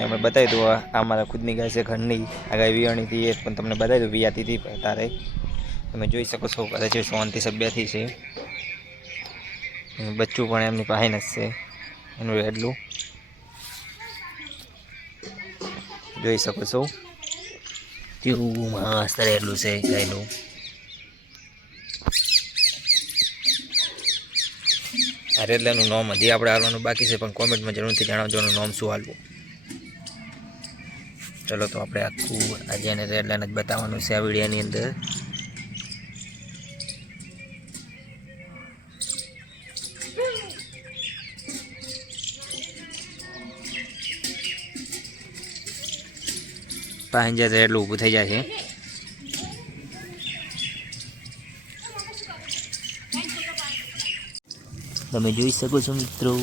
તમને અમે બતાવી દઉં આ મારા ખુદની ગાય છે ઘરની આ ગાય વિયાણી હતી એ પણ તમને બતાવી દઉં વિયાતી હતી તારે તમે જોઈ શકો છો કરે છે શાંતિ સભ્યથી છે બચ્ચું પણ એમની પાસે જ છે એનું રેડલું જોઈ શકો છો કેવું મસ્ત રેડલું છે ગાયનું આ રેડલાનું નામ હજી આપણે હાલવાનું બાકી છે પણ કોમેન્ટમાં જરૂરથી જણાવજો એનું નામ શું હાલવું ચલો તો આપણે આખું આજે એને રેડલાને જ બતાવવાનું છે આ વિડીયોની અંદર પાંજે રેડલું ઊભું થઈ જાય છે તમે જોઈ શકો છો મિત્રો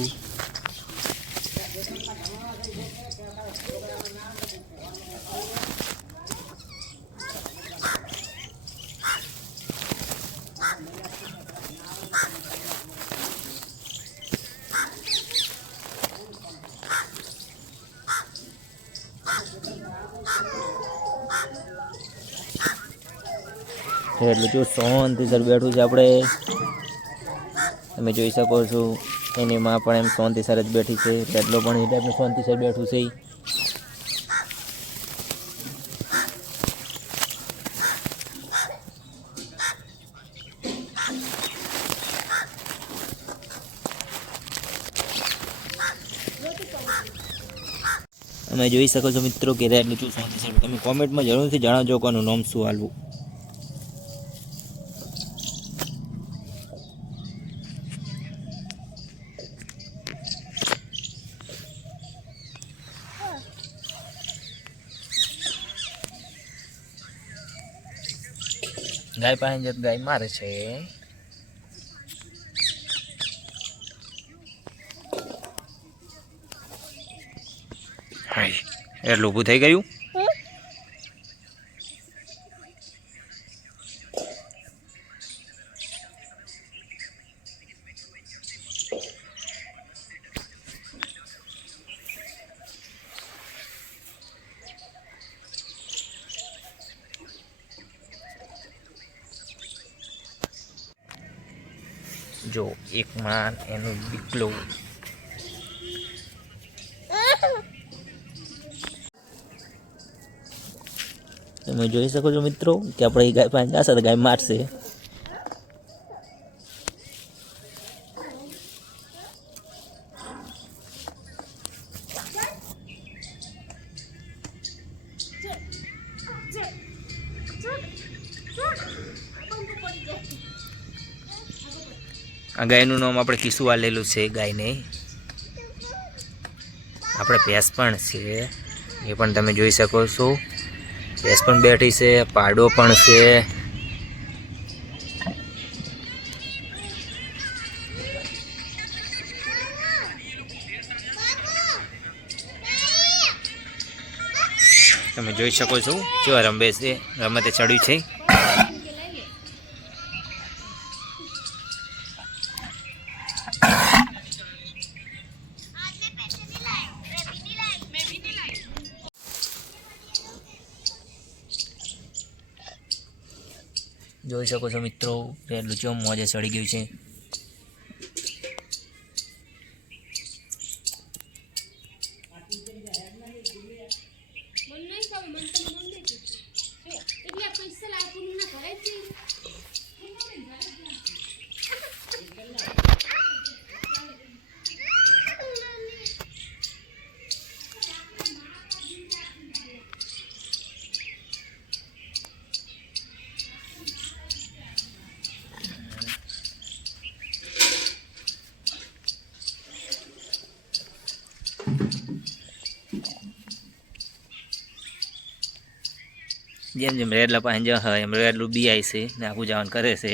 એટલે જો શાંતિસર બેઠું છે આપણે તમે જોઈ શકો છો એની માં પણ એમ શાંતિસર જ બેઠી છે રેડલો પણ એ ટાઈપનું શાંતિસર બેઠું છે તમે જોઈ શકો છો મિત્રો કે રેડલું શું શાંતિસર તમે કોમેન્ટમાં જરૂરથી જણાવજો કોનું નામ શું હાલવું ગાય પાસે જત ગાય મારે છે એટલું ઊભું થઈ ગયું જો એક માં એનું દીકલો તમે જોઈ શકો છો મિત્રો કે આપણે ગાય પાસે જશે તો ગાય મારશે આ ગાયનું નામ આપણે કિસ્સું આલેલું છે ગાયને આપણે ભેંસ પણ છે એ પણ તમે જોઈ શકો છો ભેંસ પણ બેઠી છે પાડો પણ છે તમે જોઈ શકો છો કેવા રમે છે રમતે ચડ્યું છે જોઈ શકો છો મિત્રો રેડલું ચો મોજે ચડી ગયું છે જેમ જેમ રેડલા પાસે જ એમ રેડલું બી આવી છે ને આખું જવાનું કરે છે